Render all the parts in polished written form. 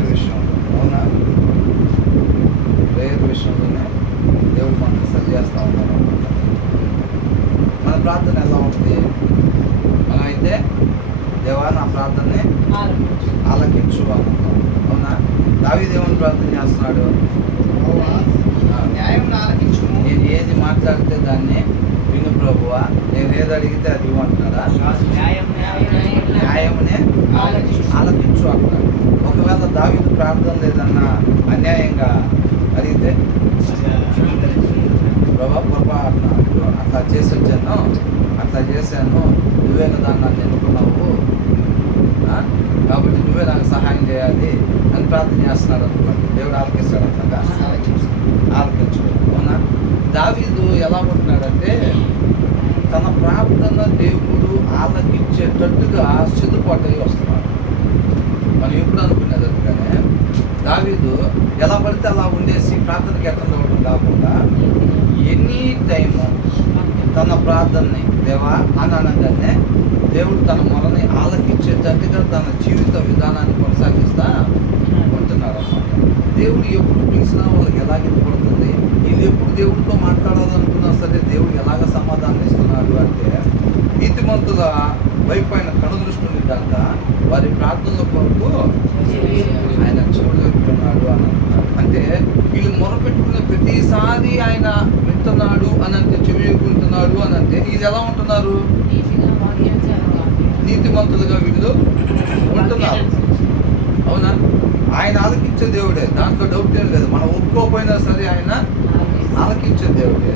Prayer విషయంలో, అవునా, prayer విషయంలోనే దేవుడు మనల్ని సరి చేస్తూ ఉంటారు అనమాట. మన ప్రార్థన ఎలా ఉంటుంది? మనం అయితే దేవా నా ప్రార్థనని ఆలకించు అనుకుంటాం, అవునా. దావీదు ఏమని ప్రార్థన చేస్తున్నాడు? నేను ఏది మాట్లాడితే దాన్ని విను ప్రభువా, నేను ఏది అడిగితే అది ఇవ్వు అంటున్నాడా? న్యాయమునే ఆలకించు అంటున్నాడు. ఒకవేళ దావీదు ప్రార్థన లేదన్నా అన్యాయంగా అడిగితే, ప్రభా పొరపాటున అట్లా చేసి వచ్చాను, అట్లా చేశాను, నువ్వే కదా నన్ను ఎన్నుకున్నావు, కాబట్టి నువ్వే నాకు సహాయం చేయాలి అని ప్రార్థన చేస్తున్నాడు అనుకోండి, దేవుడు ఆలకిస్తాడు. అట్లాగా ఆలకించు, అవునా. దావీదు ఎలా ఉంటున్నాడంటే తన ప్రార్థన దేవుడు ఆలకించేటట్టుగా సిద్ధపాటు వస్తున్నాడు. మనం ఎప్పుడు అనుకునేది అందుకనే దావీదు ఎలా పడితే అలా ఉండేసి ప్రార్థనకి ఎక్కడ అవ్వడం కాకుండా ఎనీ టైము తన ప్రార్థనని దేవా అని అనగానే దేవుడు తన మొలని ఆలకించేటట్టుగా తన జీవిత విధానాన్ని కొనసాగిస్తా ఉంటున్నాడు అన్నమాట. దేవుడు ఎప్పుడు పిలిచినా వాళ్ళకి ఎలాగిపడుతుంది, వీళ్ళు ఎప్పుడు దేవుడితో మాట్లాడాలనుకున్నా సరే దేవుడు ఎలాగ సమాధానం ఇస్తున్నాడు అంటే నీతిమంతుల వైపు ఆయన కనుదృష్టి ఉండిద్దంట, వారి ప్రార్థనల కొరకు ఆయన చెవులు వింటున్నాడు అని అంటున్నాడు. అంటే వీళ్ళు మొరపెట్టుకునే ప్రతిసారి ఆయన వింటున్నాడు అని అంటే, చెవి వింటున్నాడు అని అంటే వీళ్ళు ఎలా ఉంటున్నారు? నీతిమంతులుగా వీళ్ళు ఉంటున్నారు, అవునా. ఆయన ఆలకించే దేవుడే, దాంట్లో డౌట్ ఏం లేదు. మనం ఒప్పుకోకపోయినా సరే ఆయన ఆలకించే దేవుడే.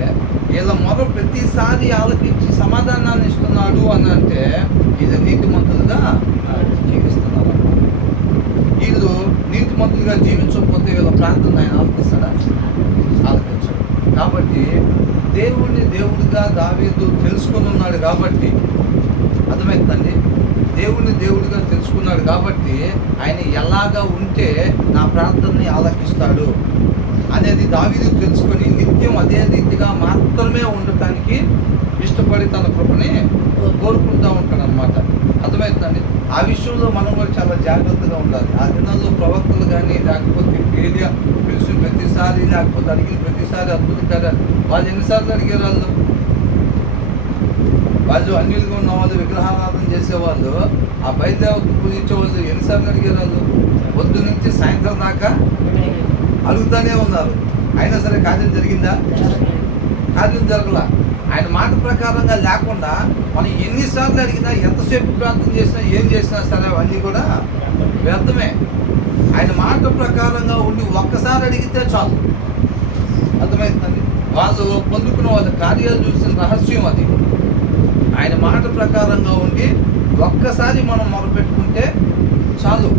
వీళ్ళ మొర ప్రతిసారి ఆలకించి సమాధానాన్ని ఇస్తున్నాడు అని అంటే వీళ్ళు నీతిమంతులుగా జీవిస్తున్నారు. వీళ్ళు నీతిమంతులుగా జీవించకపోతే వీళ్ళ ప్రాంతం ఆయన ఆలకిస్తాడా? ఆలకించాడు. కాబట్టి దేవుడిని దేవుడిగా దావీదు తెలుసుకొని ఉన్నాడు కాబట్టి, అర్థమవుతుందండి, దేవుడిని దేవుడిగా తెలుసుకున్నాడు కాబట్టి ఆయన ఎలాగా ఉంటే నా ప్రార్థనని ఆలకిస్తాడు అనేది దావీదు తెలుసుకొని నిత్యం అదే రీతిగా మాత్రమే ఉండటానికి ఇష్టపడి తన కృపని కోరుకుంటూ ఉంటాడు అనమాట. అర్థమవుతుందండి. ఆ విషయంలో మనం కూడా చాలా జాగ్రత్తగా ఉండాలి. ఆ దినాల్లో ప్రవక్తలు కానీ లేకపోతే ఏరియా పిలిచిన ప్రతిసారి లేకపోతే అడిగిన ప్రతిసారి అద్భుతకర వాళ్ళు ఎన్నిసార్లు అడిగారు? వాళ్ళు అన్యులుగా ఉన్న వాళ్ళు, విగ్రహారాధన చేసేవాళ్ళు, ఆ బయలుదేవతను పూజించే వాళ్ళు ఎన్నిసార్లు అడిగారు? వాళ్ళు పొద్దు నుంచి సాయంత్రం దాకా అడుగుతూనే ఉన్నారు. అయినా సరే కార్యం జరిగిందా? కార్యం జరగలా. ఆయన మాట ప్రకారంగా లేకుండా మనం ఎన్నిసార్లు అడిగినా, ఎంతసేపు ప్రార్థన చేసినా, ఏం చేసినా సరే అవన్నీ కూడా వ్యర్థమే. ఆయన మాట ప్రకారంగా ఉండి ఒక్కసారి అడిగితే చాలు. అర్థమవుతుందండి. వాళ్ళు పొందుకున్న వాళ్ళ కార్యాలు చూసిన రహస్యం అది. ఆయన మాట ప్రకారంగా ఉండి ఒక్కసారి మనం మొదలుపెట్టుకుంటే చాలు,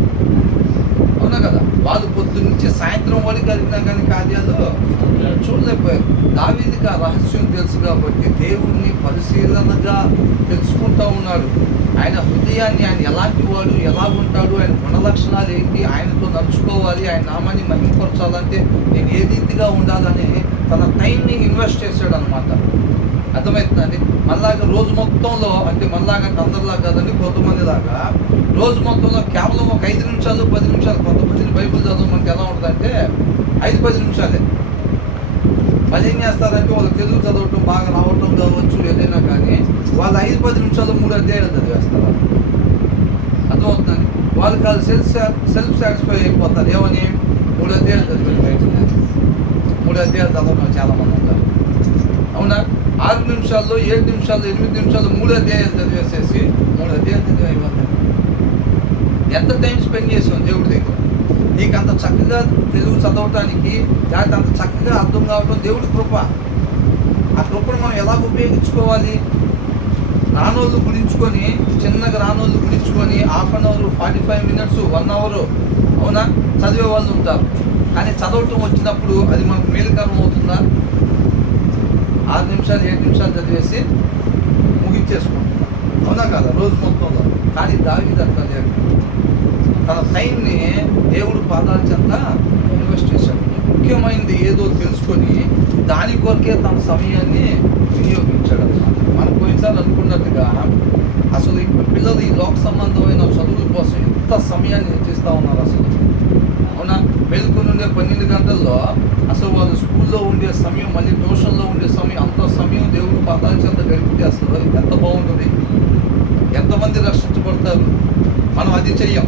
అవునా కదా. వాళ్ళు పొద్దు నుంచి సాయంత్రం వరకు అడిగినా కానీ కార్యాలు చూడలేకపోయారు. దావీదుకి ఆ రహస్యం తెలుసు కాబట్టి దేవుణ్ణి పరిశీలనగా తెలుసుకుంటూ ఉన్నాడు. ఆయన హృదయాన్ని, ఆయన ఎలాంటి వాడు, ఎలా ఉంటాడు, ఆయన గుణ లక్షణాలు ఏంటి, ఆయనతో నడుచుకోవాలి, ఆయన నామాన్ని మహిమపరచాలంటే నేను ఏ రీతిగా ఉండాలని తన టైంని ఇన్వెస్ట్ చేశాడు అనమాట. అర్థమవుతుందండి. మనలాగా రోజు మొత్తంలో, అంటే మనలాగా అందరిలాగా కాదండి, కొంతమందిలాగా రోజు మొత్తంలో కేవలం ఒక 5 నిమిషాలు 10 నిమిషాలు, కొంతమందిని బైబిల్ చదవమంటే ఎలా ఉంటుందంటే 5-10 నిమిషాలే. వాళ్ళు ఏం చేస్తారంటే వాళ్ళు తెలుగు చదవటం బాగా రావటం కావచ్చు ఏదైనా కానీ వాళ్ళు 5-10 నిమిషాలు 3 అధ్యాయాలు చదివేస్తారు. అర్థమవుతుందండి. వాళ్ళు కాదు సెల్ఫ్ సాటిస్ఫై అయిపోతారు. ఏమని 3 అధ్యాయాలు చదివారు, బయట 3 అధ్యాయాలు చదవడం చాలామంది ఉంటారు, అవునా. 6 నిమిషాల్లో 7 నిమిషాల్లో 8 నిమిషాల్లో 3 అధ్యాయాలు చదివేసేసి 3 అధ్యాయాలు చదివి అయిపోతాయి. ఎంత టైం స్పెండ్ చేసాం దేవుడి దగ్గర? నీకు అంత చక్కగా తెలుగు చదవటానికి, లేకపోతే అంత చక్కగా అర్థం కావటం దేవుడి కృప. ఆ కృపను మనం ఎలా ఉపయోగించుకోవాలి? రానోళ్ళు గురించుకొని, చిన్నగా రానోళ్ళు గురించుకొని half an hour, 45 minutes, 1 hour, అవునా, చదివే వాళ్ళు ఉంటారు. కానీ చదవటం వచ్చినప్పుడు అది మనకు మేలుకరం అవుతుందా? 6 నిమిషాలు 7 నిమిషాలు చదివేసి ముగించేసుకుంటున్నాం, అవునా కదా, రోజు మొత్తంలో. కానీ దావీదు అట్లా లేదు. తన టైంని దేవుడు పాదాల చెంత ఇన్వెస్ట్ చేశాడు. ముఖ్యమైనది ఏదో తెలుసుకొని దాని కొరకే తన సమయాన్ని వినియోగించాడు అన్నమాట. మనం కొన్నిసార్లు అనుకున్నట్టుగా అసలు ఇప్పుడు పిల్లలు ఈ లోక సంబంధమైన చదువుల కోసం ఎంత సమయాన్ని హెచ్చిస్తూ ఉన్నారు. అసలు అవునా? మెలుకుని ఉండే 12 గంటల్లో అసలు వాళ్ళు స్కూల్లో ఉండే సమయం, మళ్ళీ ట్యూషన్లో ఉండే సమయం, అంత సమయం దేవుడు పాతాళ చెంత గడిపితే అసలు ఎంత బాగుంటుంది, ఎంతమంది రక్షించబడతారు. మనం అది చెయ్యం.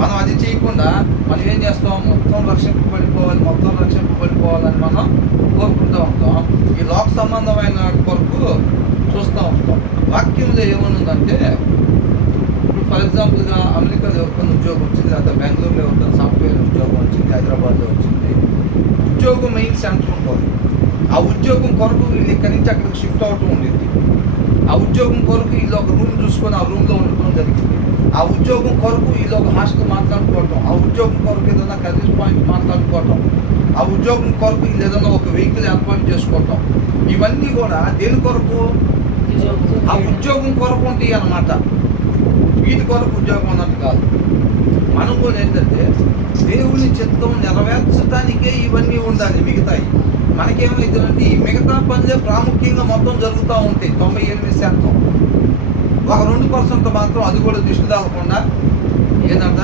మనం అది చేయకుండా మనం ఏం చేస్తాం, మొత్తం రక్షింపబడిపోవాలని మనం కోరుకుంటూ ఉంటాం. ఈ లోక సంబంధమైన కొరకు చూస్తూ ఉంటాం. వాక్యంలో ఏమనుందంటే, ఇప్పుడు ఫర్ ఎగ్జాంపుల్గా అమెరికాలో ఎవరికైనా ఉద్యోగం వచ్చింది, లేదా బెంగళూరులో ఎవరికైనా సాఫ్ట్వేర్ ఉద్యోగం వచ్చింది, హైదరాబాద్లో వచ్చింది. ఉద్యోగం మెయిన్ సెంటర్ ఉంటుంది. ఆ ఉద్యోగం కొరకు వీళ్ళు ఇక్కడి నుంచి అక్కడికి షిఫ్ట్ అవటం ఉండింది. ఆ ఉద్యోగం కొరకు వీళ్ళు ఒక రూమ్ చూసుకొని ఆ రూమ్లో ఉండటం జరిగింది. ఆ ఉద్యోగం కొరకు వీళ్ళు ఒక హాస్టల్ మాట్లాడుకోవటం, ఆ ఉద్యోగం కొరకు ఏదైనా కర్రీస్ పాయింట్ మాట్లాడుకోవటం, ఆ ఉద్యోగం కొరకు వీళ్ళు ఏదైనా ఒక వెహికల్ ఏర్పాటు చేసుకోవటం, ఇవన్నీ కూడా దేని కొరకు? ఆ ఉద్యోగం కొరకు ఉంటాయి అన్నమాట. వీటి కొరకు ఉద్యోగం అన్నట్టు కాదు. మనం కూడా ఏంటంటే దేవుని చిత్తం నెరవేర్చడానికే ఇవన్నీ ఉండాలి. మిగతాయి మనకేమైతుందంటే ఈ మిగతా పనులే ప్రాముఖ్యంగా మొత్తం జరుగుతూ ఉంటాయి 98%. ఒక 2% మాత్రం అది కూడా దృష్టి తాగకుండా ఏంటంట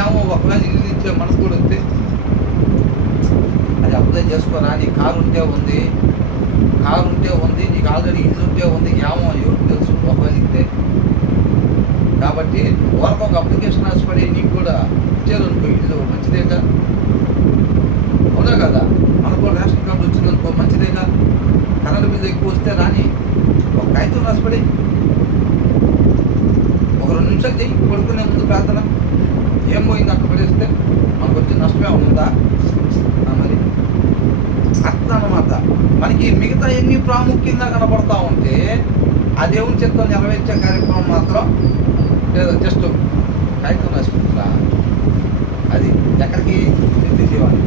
ఏమో ఒకవేళ ఇల్లు ఇచ్చే మనసు కూడా వస్తే అది అప్లై చేసుకోరా, నీ కారు ఉంటే ఉంది, నీకు ఆల్రెడీ ఇల్లు ఉంటే ఉంది, ఏమో ఎవరికి తెలుసు ఒకవేళ ఇస్తే. కాబట్టి వరకు ఒక అప్లికేషన్ రాసిపడి నీకు కూడా ఇచ్చారు అనుకో, ఇల్లు మంచిదేగా, అవునా కదా? మనకు కూడా రేషన్ కార్డు వచ్చింది అనుకో, మంచిదేగా. కరెంట్ బిల్లు ఎక్కువ వస్తే రాని ఒక కాగితం రాసిపడి ఒక 2 నిమిషాలు చెయ్యి, పడుకునే ముందు ప్రార్థన. ఏం పోయింది అక్కడ పడేస్తే మనకు వచ్చే నష్టమే ఉందా? మరి అట్లా అన్నమాట. మనకి మిగతా ఎన్ని ప్రాముఖ్యంగా కనపడతా ఉంటే ఆ దేవుని చిత్తం నెరవేర్చే కార్యక్రమం మాత్రం లేదా జస్ట్ కాగితం రాసిపెట్టురా. అది ఎక్కడికి దిద్దేవాళ్ళు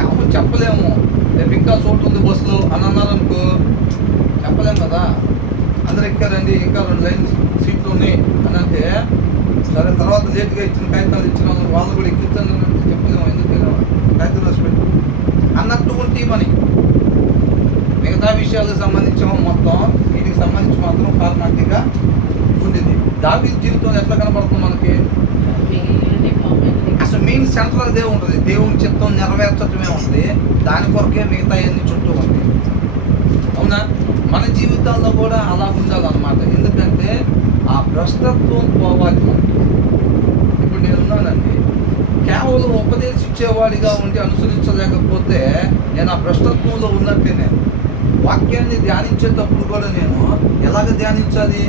ఏమో చెప్పలేము. రేపు ఇంకా చోటు ఉంది బస్సులో అని అన్నారనుకో, చెప్పలేము కదా. అందరు ఎక్కారండి, ఇంకా 2 లైన్ సీట్లు ఉన్నాయి అని అంటే, సరే తర్వాత లేట్గా ఇచ్చిన కాగితాలు ఇచ్చిన వాళ్ళు కూడా ఎక్కించండి చెప్పలేము. ఎందుకు కాగితం రాసిపెట్టు అన్నట్టు ఉంటే మని మిగతా విషయాలకు సంబంధించి మొత్తం వీటికి సంబంధించి మాత్రం ఫార్మాలిటీగా ఉండేది. దావీదు జీవితం ఎట్లా కనపడుతుంది మనకి? అసలు మెయిన్ సెంటర్ అదే ఉంటుంది. దేవుని చిత్తం నెరవేర్చడమే ఉంటుంది. దాని కొరకే మిగతా అన్ని చుట్టూ ఉంటాయి. అవునా? మన జీవితాల్లో కూడా అలా ఉండాలన్నమాట. ఎందుకంటే ఆ భ్రష్టత్వం పోవాలి మనకి. ఇప్పుడు నేనున్నానండి, కేవలం ఉపదేశించేవాడిగా ఉండి అనుసరించలేకపోతే నేను ఆ భ్రష్టత్వంలో ఉన్నట్టే. నేను వాక్యాన్ని ధ్యానించేటప్పుడు కూడా నేను ఎలాగ ధ్యానించాలి?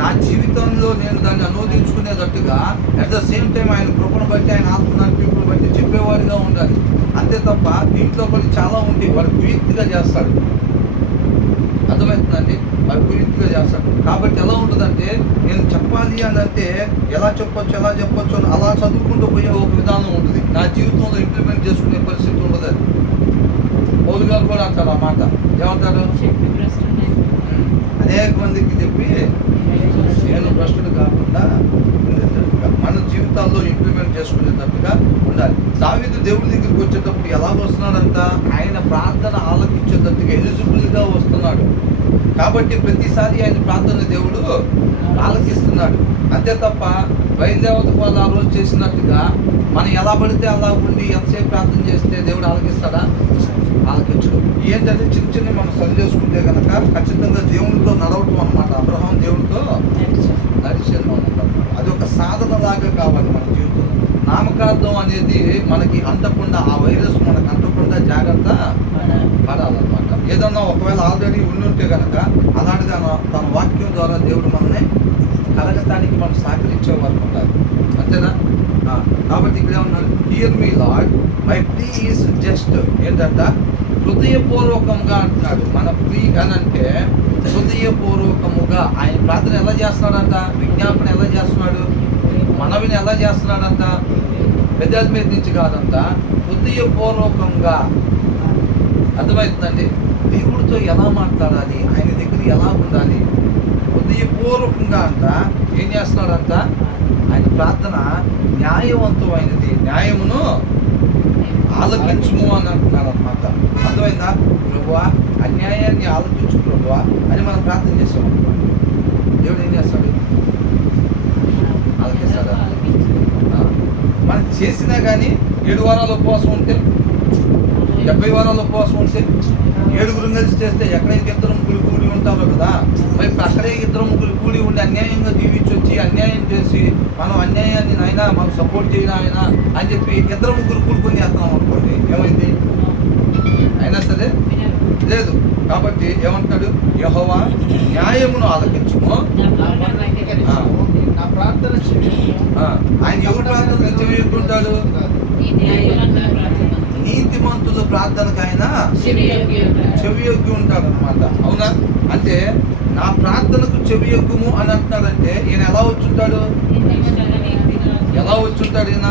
నా జీవితంలో నేను దాన్ని అనువదించుకునేటట్టుగా అట్ ద సేమ్ టైం ఆయన కృపను బట్టి, ఆయన ఆత్మ నడిపింపును బట్టి చెప్పేవాడిగా ఉండాలి. అంతే తప్ప దీంట్లో కొన్ని చాలా ఉంటాయి, వాడు కుయుక్తిగా చేస్తాడు. అర్థమవుతుందండి? వాడు కుయుక్తిగా చేస్తాడు. కాబట్టి ఎలా ఉంటుందంటే, నేను చెప్పాలి అని అంటే ఎలా చెప్పొచ్చు అని అలా చదువుకుంటూ పోయే ఒక విధానం ఉంటుంది. నా జీవితంలో ఇంప్లిమెంట్ చేసుకునే పరిస్థితి ఉండదు. అది పౌలు గారు కూడా అంటారు ఆ మాట. ఏమంటారు? అనేక మందికి చెప్పి నేను భ్రష్టుడు కాకుండా ఉండేటట్టుగా మన జీవితాల్లో ఇంప్లిమెంట్ చేసుకునేటట్టుగా ఉండాలి. దావీదు దేవుడి దగ్గరికి వచ్చేటప్పుడు ఎలా వస్తున్నాడంట? ఆయన ప్రార్థన ఆలకించేటట్టుగా ఎలిజిబుల్గా వస్తున్నాడు. కాబట్టి ప్రతిసారి ఆయన ప్రార్థన దేవుడు ఆలకిస్తున్నాడు. అంతే తప్ప బయలుదేవత వాళ్ళు ఆ రోజు చేసినట్టుగా మనం ఎలా పడితే అలా ఉండి ఎంతసేపు ప్రార్థన చేస్తే దేవుడు ఆలకిస్తాడా? ఆలకించడు. ఏంటంటే చిన్న మనం సరి చేసుకుంటే కనుక ఖచ్చితంగా దేవునితో నడవటం అన్నమాట. అబ్రహాం దేవునితో నడిచేది అన్నమాట. అది ఒక సాధన లాగా కావాలి మన జీవితంలో. నామకార్థం అనేది మనకి అంటకుండా, ఆ వైరస్ మనకు అంటకుండా జాగ్రత్త పడాలన్నమాట. ఏదన్నా ఒకవేళ ఆల్రెడీ ఉండుంటే కనుక అలాంటిది తన వాక్యం ద్వారా దేవుడు మనల్ని కలగటానికి మనం సహకరించేవారు ఉండాలి. అంతేనా? కాబట్టి ఇక్కడ ఏమన్నారు? Hear me lord, my plea is just. ఏంటంట? హృదయపూర్వకంగా అంటున్నాడు. మన ప్లీ అని అంటే హృదయపూర్వకముగా ఆయన ప్రార్థన ఎలా చేస్తున్నాడంట? విజ్ఞాపన ఎలా చేస్తున్నాడు? మనవిని ఎలా చేస్తున్నాడంట? పెద్దల మీద నుంచి కాదంట, హృదయపూర్వకంగా. అర్థమవుతుందండి? దేవుడితో ఎలా మాట్లాడాలి, ఆయన దగ్గర ఎలా ఉండాలి, హృదయపూర్వకంగా అంట ఏం చేస్తున్నాడంట? ఆయన ప్రార్థన న్యాయవంతమైనది, న్యాయమును ఆలకించుము అని అంటున్నాడు అనమాట. అర్థమైందా? ప్రభువా, అన్యాయాన్ని ఆలకించు ప్రభువా అని మనం ప్రార్థన చేసాం. దేవుడు ఏం చేస్తాడు? ఆలకిస్తాడా? మన చేసినా కానీ 7 వారాలు ఉపవాసం ఉంటే 70 వారాలు ఉపవాసం ఉంటే 7 కలిసి చేస్తే ఎక్కడైతే 2 కూడి ఉంటారో కదా, మరి ఇప్పుడు అక్కడే 2 కూడి ఉండి అన్యాయంగా జీవించి వచ్చి అన్యాయం చేసి మనం అన్యాయాన్ని నాయన మాకు సపోర్ట్ చేయడం ఆయన అని చెప్పి 2 కూడుకొని చేస్తున్నాం అనుకోండి, ఏమైంది? అయినా సరే లేదు. కాబట్టి ఏమంటాడు? యెహోవా న్యాయమును ఆలకించుము. ఆయన ఎవరు ప్రార్థన చెవియొగ్గుంటాడు? నీతిమంతుల ప్రార్థనకు ఆయన చెవియొగ్గి ఉంటాడు అనమాట. అవునా? అంటే నా ప్రార్థనకు చెవియొగ్గుము అని అంటున్నాడంటే ఈయన ఎలా వచ్చుంటాడు? ఎలా వచ్చుంటాడు ఈయన?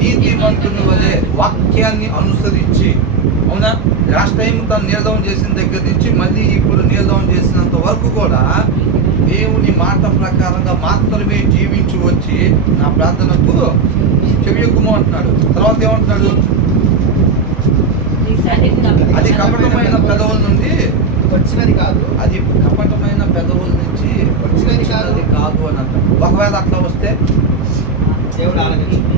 నీతిమంతుని వలె వాక్యాన్ని అనుసరించి. అవునా? లాస్ట్ టైం తను నీల్ డౌన్ చేసిన దగ్గర నుంచి మళ్ళీ ఇప్పుడు నీల్ డౌన్ చేసినంత వరకు కూడా దేవుని మాట ప్రకారంగా మాత్రమే జీవించి వచ్చి నా ప్రార్థనకు చెవియొగ్గుము అంటున్నాడు. తర్వాత ఏమంటున్నాడు? అది కపటమైన పెదవుల నుండి వచ్చినది కాదు, అది కపటమైన పెదవుల నుంచి వచ్చినది కాదు అని అంటాడు. ఒకవేళ అట్లా వస్తే దేవుడు ఆలకించును.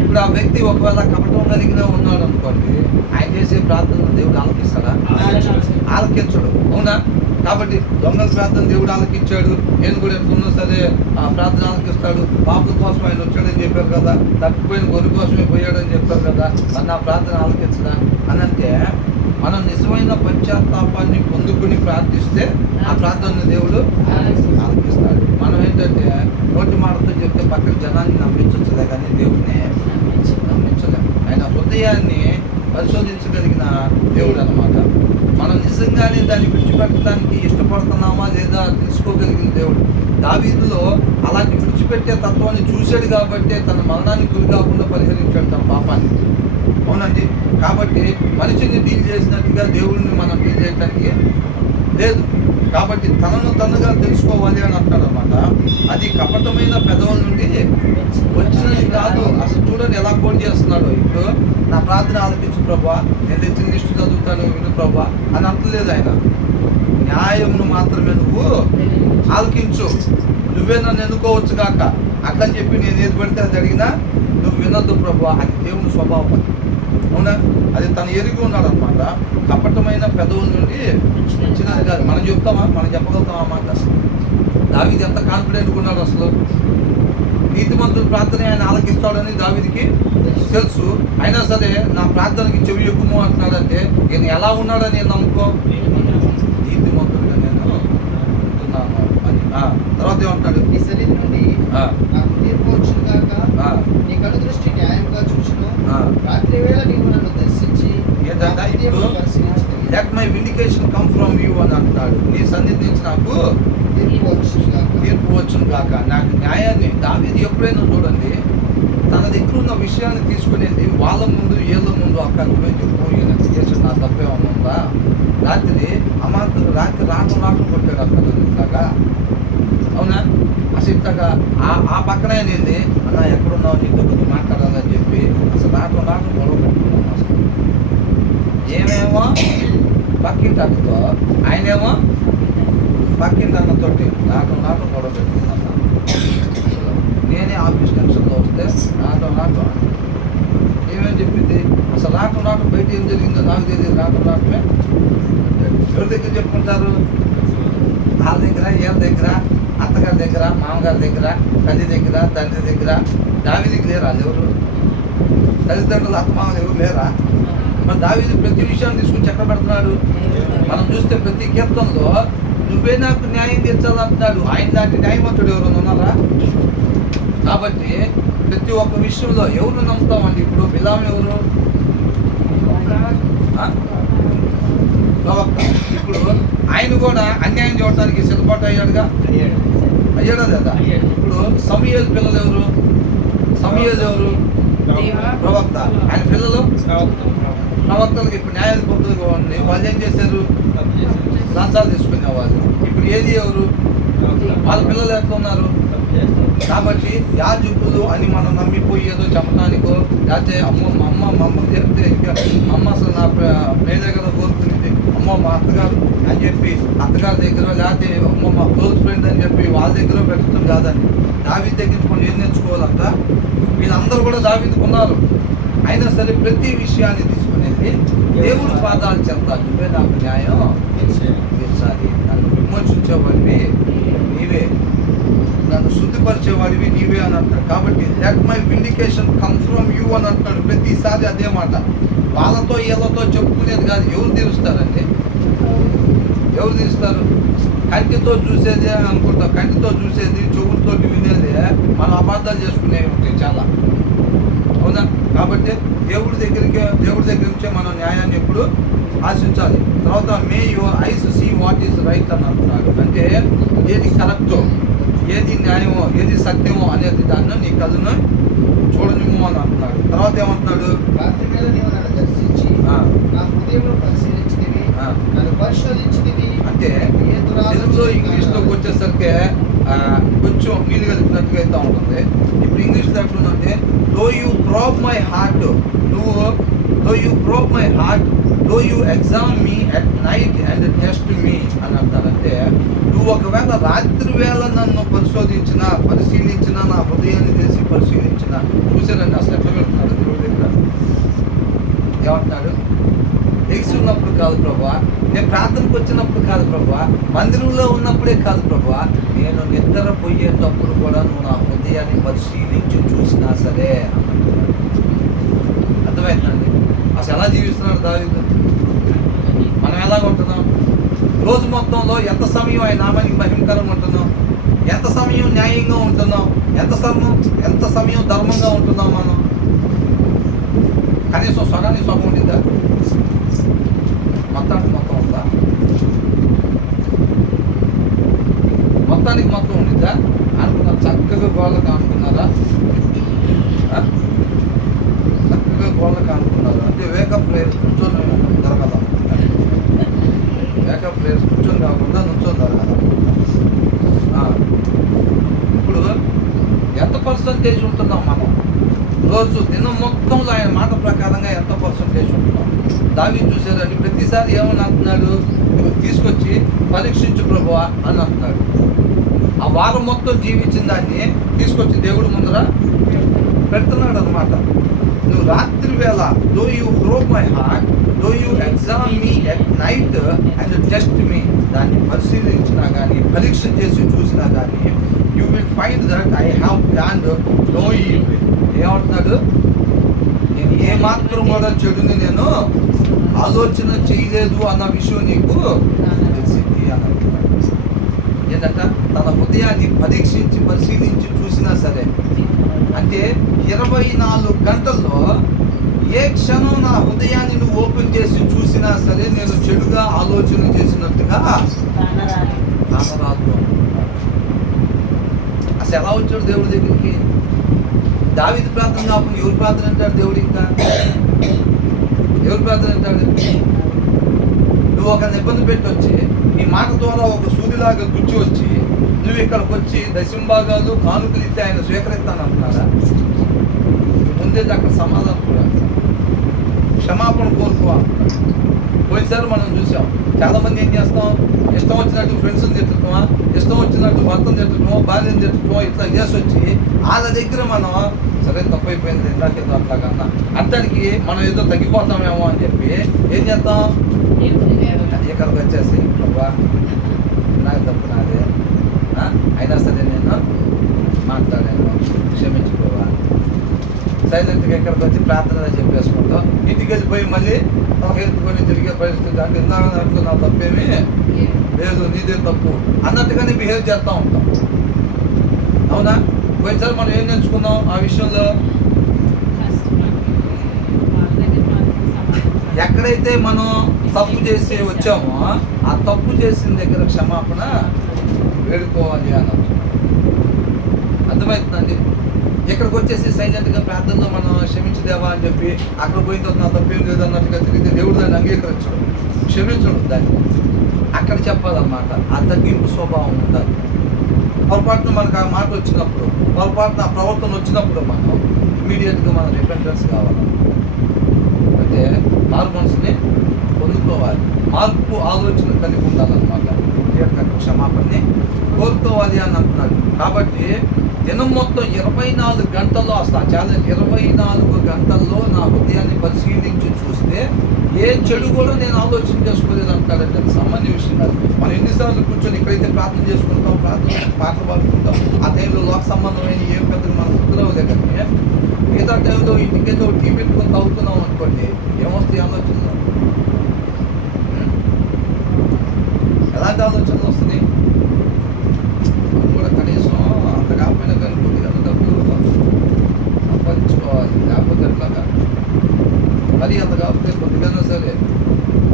ఇప్పుడు ఆ వ్యక్తి ఒకవేళ కపటం కలిగిన ఉన్నాడు అనుకోండి, ఆయన చేసే ప్రార్థన దేవుడు ఆలకిస్తాడా? ఆలకించడు. అవునా? కాబట్టి దొంగల ప్రార్థన దేవుడు ఆలకించాడు. నేను కూడా ఎట్లున్నా సరే ఆ ప్రార్థన ఆలకిస్తాడు. పాపల కోసం ఆయన వచ్చాడని చెప్పారు కదా, తప్పిపోయిన గొర్రె కోసమే పోయాడని చెప్పారు కదా, మరి నా ప్రార్థన ఆలకించడా అని అంటే, మనం నిజమైన పశ్చాత్తాపాన్ని పొందుకుని ప్రార్థిస్తే ఆ ప్రార్థనను దేవుడు ఆలకిస్తాడు. మనం ఏంటంటే నోటి మాటతో చెప్తే పక్కన జనాన్ని నమ్మించలే కానీ దేవుడిని నమ్మించలేం. ఆయన హృదయాన్ని పరిశోధించగలిగిన దేవుడు అన్నమాట. మనం నిజంగానే దాన్ని విడిచిపెట్టడానికి ఇష్టపడుతున్నామా లేదా తెలుసుకోగలిగిన దేవుడు. దావీదులో అలాంటి విడిచిపెట్టే తత్వాన్ని చూశాడు కాబట్టి తన మరణానికి గురి కాకుండా పరిహరించాడు తన పాపాన్ని. అవునండి. కాబట్టి మనిషిని డీల్ చేసినట్టుగా దేవుడిని మనం డీల్ చేయడానికి లేదు. కాబట్టి తనను తనగా తెలుసుకోవాలి అని అంటాడు అనమాట. అది కపటమైన పెదవుల నుండి వచ్చినది కాదు. అసలు చూడండి ఎలా కోడ్ చేస్తున్నాడు. ఇప్పుడు నా ప్రార్థన ఆలకించు ప్రభా, నేను తెచ్చిన లిస్టు చదువుతాను విను ప్రభా అని అంటలేదు ఆయన. న్యాయమును మాత్రమే నువ్వు ఆలకించు, నువ్వే నన్ను ఎన్నుకోవచ్చు కాక అట్లని చెప్పి నేను ఏది పడితే అది అడిగినా నువ్వు వినొద్దు ప్రభా. అది దేవుని స్వభావం. అవునా? అది తను ఎరిగి ఉన్నాడు అనమాట. కపటమైన పెదవుల నుండి వచ్చినది కాదు. మనం చెప్తామా? మనం చెప్పగలుగుతామా మాట? దావీదు ఎంత కాన్ఫిడెంట్గా ఉన్నాడు అసలు. నీతిమంతుల ప్రార్థన ఆయన ఆలకిస్తాడని దావీదుకి తెలుసు. అయినా సరే నా ప్రార్థనకి చెవి ఎక్కుము అంటున్నాడంటే ఈయన ఎలా ఉన్నాడని నేను నమ్ముకో, నీతిమంతుడిగా నేను ఉంటున్నాను అని. తర్వాత ఏమంటాడు? నీ సన్నిధి నుండి నాకు తీర్పు వచ్చును గాక, నీ కను దృష్టి న్యాయంగా చూచును. రాత్రి వేళ నీవు నన్ను దర్శించి ఏంటంటే ఇప్పుడు let my vindication come from you అని అంటున్నాడు. నీ సన్నిధి నుంచి నాకు తీర్పు వచ్చును కాక, నాకు న్యాయాన్ని. దావీదు ఎప్పుడైనా చూడండి తన దగ్గర ఉన్న విషయాన్ని తీసుకునేది వాళ్ళ ముందు ఏళ్ళ ముందు అక్కడ నువ్వే చెప్పు, ఈయన చేసిన నా తప్పేమన్నా ఉందా? రాత్రి అమాంతులు రాత్రి రాటం కొట్టాడు అక్కడ ఇట్లాగా. అవునా? అసలు ఇంతగా ఆ పక్కన వెళ్ళి అన్న ఎక్కడున్నావు నీతో కొద్దిగా మాట్లాడాలని చెప్పి అసలు రాటం గొడవ పెట్టుకున్నాం. అసలు ఏమేమో పక్కింటి అక్కతో, ఆయనేమో పక్కింటి అన్నతోటి రాటం గొడవ పెట్టుకున్నాను. అసలు నేనే ఆఫీస్ టెన్షన్లో వస్తే రాటం ఏమేమి చెప్పింది? అసలు రాటం బయట ఏం జరిగిందో నాకు తెలియదు. రాటమే ఎవరి దగ్గర చెప్పుకుంటారు? వాళ్ళ దగ్గర, వీళ్ళ దగ్గర, అత్తగారి దగ్గర, మామగారి దగ్గర, తల్లి దగ్గర, తండ్రి దగ్గర. దావీదుకి లేరా ఎవరు? తల్లిదండ్రులు, అత్తమామలు ఎవరు లేరా? మరి దావీదు ప్రతి విషయాన్ని తీసుకుని ఎక్కడ పెడుతున్నాడు? మనం చూస్తే ప్రతి కీర్తనలో నువ్వే నాకు న్యాయం తీర్చాలంటున్నాడు. ఆయన దాంట్లో న్యాయవంతుడు ఎవరు ఉన్నారా? కాబట్టి ప్రతి ఒక్క విషయంలో ఎవరు నమ్ముతామండి? ఇప్పుడు బిలాం ఎవరు? ప్రవక్త. ఇప్పుడు ఆయన కూడా అన్యాయం చూడటానికి సిద్ధపాటు అయ్యాడుగా. అయ్యాడా లేదా? ఇప్పుడు సమూయేలు పిల్లలు ఎవరు? సమూయేలు ఎవరు? ప్రవక్త. ఆయన పిల్లలు ప్రవక్తలకు ఇప్పుడు న్యాయాధిపతులుగా ఉంది. వాళ్ళు ఏం చేశారు? లంచాలు తీసుకునేవాళ్ళు. ఇప్పుడు ఏది ఎవరు? వాళ్ళ పిల్లలు ఎట్లా ఉన్నారు? కాబట్టి యాజకులు అని మనం నమ్మిపోయేదో చెప్పడానికో, లేకపోతే మా అమ్మకి చెప్తే ఇంకా అమ్మ అసలు నా మేలే కదా కోరుకునేది, అమ్మ మా అత్తగారు అని చెప్పి అత్తగారి దగ్గర, లేకపోతే అమ్మ మా క్లోజ్ ఫ్రెండ్ అని చెప్పి వాళ్ళ దగ్గర పెట్టడం కాదని దావీదు తగ్గించుకొని ఏం నేర్చుకోవాలంట? వీళ్ళందరూ కూడా దావీదుకున్నారు. అయినా సరే ప్రతి విషయాన్ని తీసుకునేది దేవుడి పాదాలు చెందాలి. నువ్వే నాకు న్యాయం తీర్చాలి, నన్ను విమోచించేవాడివి నీవే, నన్ను శుద్ధిపరిచేవాడివి నీవే అని అంటాడు. కాబట్టి let my vindication come from you అని అంటాడు ప్రతిసారి. అదే మాట వాళ్ళతో వీళ్ళతో చెప్పుకునేది కాదు. ఎవరు తీరుస్తారండి? ఎవరు తీరుస్తారు? కంటితో చూసేదే అనుకుంటాం. కంటితో చూసేది, చెవులతో వినేది మనం అబద్ధాలు చేసుకునేవి ఉంటాయి చాలా, అవునా? కాబట్టి దేవుడి దగ్గర నుంచే మనం న్యాయాన్ని ఎప్పుడు ఆశించాలి. తర్వాత may your eyes see what is right అని అంటున్నాడు. అంటే ఏది కరెక్టో, ఏది న్యాయమో, ఏది సత్యమో అనేది దాన్ని నీ కళ్ళను చూడనిమ్ము అని అంటున్నాడు. తర్వాత ఏమంటున్నాడు? రాత్రి వేళ నీవు నన్ను దర్శించి నా హృదయంలో పరిశీలించితివి, నన్ను పరిశోధించితివి. అంటే తెలుగులో ఇంగ్లీష్లోకి వచ్చేసరికి కొంచెం నీళ్ళు కలిపినట్టుగా అయితే ఉంటుంది. ఇప్పుడు ఇంగ్లీష్లో ఎట్లుందంటే though you probe my heart, though you probe my heart, though you examine me at night and test me అని అంటారంటే నువ్వు ఒకవేళ రాత్రి వేళ నన్ను పరిశీలించిన నా హృదయాన్ని తెలిసి పరిశీలించిన. చూసారండి అసలు ఎట్లా పెడుతున్నాడు దేవుడి దగ్గర? ఏమంటున్నాడు? ఎగ్స్ ఉన్నప్పుడు కాదు ప్రభా, నేను ప్రార్థనకు వచ్చినప్పుడు కాదు ప్రభా, మందిరంలో ఉన్నప్పుడే కాదు ప్రభా, నేను నిద్రపోయేటప్పుడు కూడా నువ్వు నా హృదయాన్ని పరిశీలించి చూసినా సరే అన్నట్టున్నాడు. అర్థమవుతుందండి అసలు ఎలా జీవిస్తున్నాడు దావీదు? మనం ఎలాగ ఉంటున్నాం? రోజు మొత్తంలో ఎంత సమయం ఆయన నామానికి మహిమకరంగా ఉంటున్నాం? ఎంత సమయం న్యాయంగా ఉంటున్నాం? ఎంత సమయం ధర్మంగా ఉంటున్నాం? మనం కనీసం సగానికి సగం ఉండిందా? మొత్తం ఉందా? మొత్తానికి మొత్తం ఉండిందా? అనుకున్నారు చక్కగా గోళ్ళకి అనుకున్నారా? చక్కగా గోళ్ళకి అనుకున్నారు. అంటే వేకప్ ప్లేయర్స్ కూర్చొని జరగదా? వేకప్ ప్లేయర్స్ కూర్చొని కాకుండా నుంచొని జరగదా? ఇప్పుడు ఎంత పర్సంటేజ్ ఉంటున్నాం మనం? రోజు దినం మొత్తంలో ఆయన మాట ప్రకారంగా ఎంత పర్సంటేజ్ ఉంటున్నాం? దావీదు చూసారండి ప్రతిసారి ఏమని అంటున్నాడు? తీసుకొచ్చి పరీక్షించు ప్రభువా అని అంటున్నాడు. ఆ వారం మొత్తం జీవించిన దాన్ని తీసుకొచ్చి దేవుడు ముందర పెడుతున్నాడు అనమాట. నువ్వు రాత్రి వేళ though you probe my heart, though you examine me at night and test me, దాన్ని పరిశీలించినా కానీ పరీక్ష చేసి చూసినా కానీ you will find that I have planned no evil. ఏమంటున్నాడు? నేను ఏమాత్రం కూడా చెడుని నేను ఆలోచన చేయలేదు అన్న విషయం నీకు తెలిసింది అని అంటున్నాడు. ఏంటంట? తన హృదయాన్ని పరిశీలించి చూసినా సరే, అంటే 24 గంటల్లో ఏ క్షణం నా హృదయాన్ని నువ్వు ఓపెన్ చేసి చూసినా సరే నేను చెడుగా ఆలోచన చేసినట్టుగా రాదు. అసలు ఎలా వచ్చాడు దేవుడి దగ్గరికి? దావీదు ప్రార్థన కాకుండా ఎవరు ప్రార్థన అంటాడు దేవుడు? ఇంకా ఎవరు ప్రార్థన అంటాడు? నువ్వు ఒక ఇబ్బంది పెట్టొచ్చి నీ మాట ద్వారా ఒక సూర్యులాగా గుచ్చి వచ్చి నువ్వు ఇక్కడికి వచ్చి దశంభాగాలు కానుకలు ఇస్తే ఆయన స్వీకరిస్తాను అంటున్నారా? ముందే అక్కడ సమాధానం కూడా క్షమాపణ కోరుకో. పోయినసారి మనం చూసాం చాలామంది ఏం చేస్తాం, ఇష్టం వచ్చినట్టు ఫ్రెండ్స్ని తిట్టుకోమా, ఇష్టం వచ్చినట్టు భర్తను తిట్టుకోమో, భార్యను తిట్టుకోమో, ఇట్లా చేసి వచ్చి వాళ్ళ దగ్గర మనం సరే తప్పైపోయింది ఇందాకేదో అట్లాగన్నా అంతటికి మనం ఏదో తగ్గిపోతామేమో అని చెప్పి ఏం చేస్తాం? ఇక్కడికి వచ్చేసి ప్రభా నాకు తప్పు నాదే, అయినా సరే నేను మాట్లాడాను క్షమించుకోవా, సైలెంట్గా ఇక్కడికి వచ్చి ప్రార్థన చెప్పేసుకుంటాం. ఇంటికి వెళ్ళిపోయి మళ్ళీ ఒక ఎత్తుకొని తిరిగే పరిస్థితి. అంటే ఇందాక అనుకున్న తప్పేమీ లేదు, నీదే తప్పు అన్నట్టుగానే బిహేవ్ చేస్తూ ఉంటాం. అవునా? పోయినసారి మనం ఏం నేర్చుకున్నాం ఆ విషయంలో? ఎక్కడైతే మనం తప్పు చేసి వచ్చామో ఆ తప్పు చేసిన దగ్గర క్షమాపణ వేడుకోవాలి అని అర్థమవుతుందండి. ఇక్కడికి వచ్చేసి సైలెంట్గా ప్రార్థనలో మనం క్షమించదేవా అని చెప్పి అక్కడ పోయిన తర్వాత నా తప్పేం లేదు అన్నట్టుగా తిరిగితే దేవుడు దాన్ని అంగీకరించడు, క్షమించడు. దాన్ని అక్కడ చెప్పాలన్నమాట. ఆ తగ్గింపు స్వభావం ఉండాలి. పొరపాటున మనకు ఆ మాట వచ్చినప్పుడు, పొరపాటున ఆ ప్రవర్తన వచ్చినప్పుడు మనం ఇమీడియట్గా మనం రిపెంటెన్స్ కావాలి. అంటే మారు మనసుని పొందుకోవాలి, మార్పు ఆలోచన కలిగి ఉండాలన్నమాట. క్షమాపణని కోరుకోవాలి అని అంటున్నాడు. కాబట్టి దినం మొత్తం 24 గంటల్లో, అసలు ఆ ఛాలెంజ్ 24 గంటల్లో నా హృదయాన్ని పరిశీలించి చూస్తే ఏ చెడు కూడా నేను ఆలోచన చేసుకోలేదు అంటాడంటే అది సామాన్య విషయం కాదు. మనం ఎన్నిసార్లు కూర్చొని ఇక్కడైతే ప్రార్థన చేసుకుంటాం, పాటలు పాడుకుంటాం, ఆ టైంలో లోక సంబంధమైన ఏం పెద్దలు మనం గుర్తురావులే కానీ మిగతా టైంలో ఇంటికైతే ఒక టీ పెట్టుకొని తాగుతున్నాం అనుకోండి, ఏమొస్తాయి ఆలోచనలు? ఎలాంటి ఆలోచనలు వస్తున్నాయి? కూడా కనీసం అంత కాకపోయినా కానీ కొద్దిగా డబ్బులు సంపాదించుకోవాలి, లేకపోతే ఎట్లాగా మరి అంత కాకపోతే కొద్దిగానే సరే,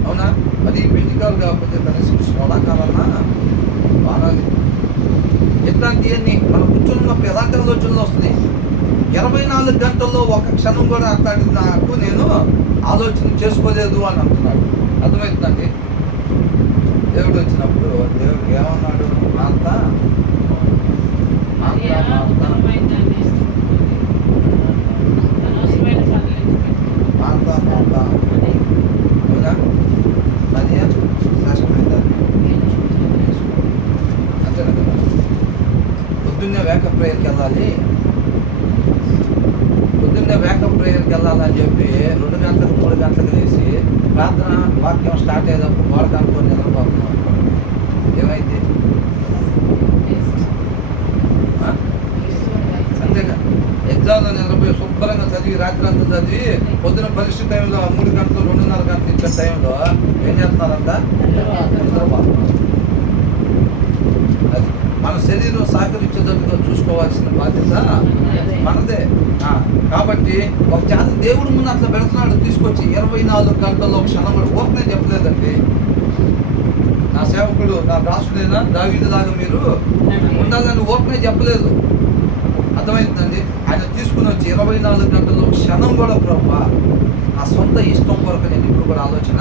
అవునా? మరి పెళ్లికాలు కాకపోతే కనీసం సోడాకాలన్నా వాడాలి. ఇట్లాంటివన్నీ మనం కూర్చున్నప్పుడు ఎలాంటి ఆలోచనలు వస్తున్నాయి? 24 గంటల్లో ఒక క్షణం కూడా అట్లాంటిది నాకు నేను ఆలోచన చేసుకోలేదు అని అంటున్నాడు. అర్థమవుతుందండి? దేవుడు వచ్చినప్పుడు దేవుడు ఏమన్నాడు? అంతా అంతేనా కదా? పొద్దున్నే వేకప్ ప్రేయర్కి వెళ్ళాలి, పొద్దున్నే వేకప్ ప్రేయర్కి వెళ్ళాలని చెప్పి 2 గంటలకు 3 గంటలకు లేచి ప్రార్థన వాక్యం స్టార్ట్ అయ్యేటప్పుడు గోడ కనుక్కొని నిద్రపోతున్నాం అనుకోండి, ఏమైంది? అంతేగా? ఎగ్జామ్లో నిద్రపోయి శుభ్రంగా చదివి రాత్రి అంతా చదివి పొద్దున పరీక్ష టైంలో 3 గంటలు 2:30 గంటలు ఇచ్చే టైంలో ఏం చేస్తున్నారంట? నిద్రపోతున్నారు. అది మన శరీరం సహకరించేటట్టుగా చూసుకోవాల్సిన బాధ్యత మనదే. కాబట్టి ఒక చేత దేవుడు ముందు అట్లా పెడుతున్నాడు తీసుకొచ్చి 24 గంటల్లో ఒక క్షణం కూడా ఓపెనే చెప్పలేదండి. నా సేవకుడు నా దాసుడైనా దావీదులాగా మీరు ఉండాలని ఓపెనే చెప్పలేదు. అర్థమైందండి? ఆయన తీసుకుని వచ్చి 24 గంటల్లో క్షణం కూడా ప్రభువా నా సొంత ఇష్టం కొరకు నేను ఇప్పుడు కూడా ఆలోచన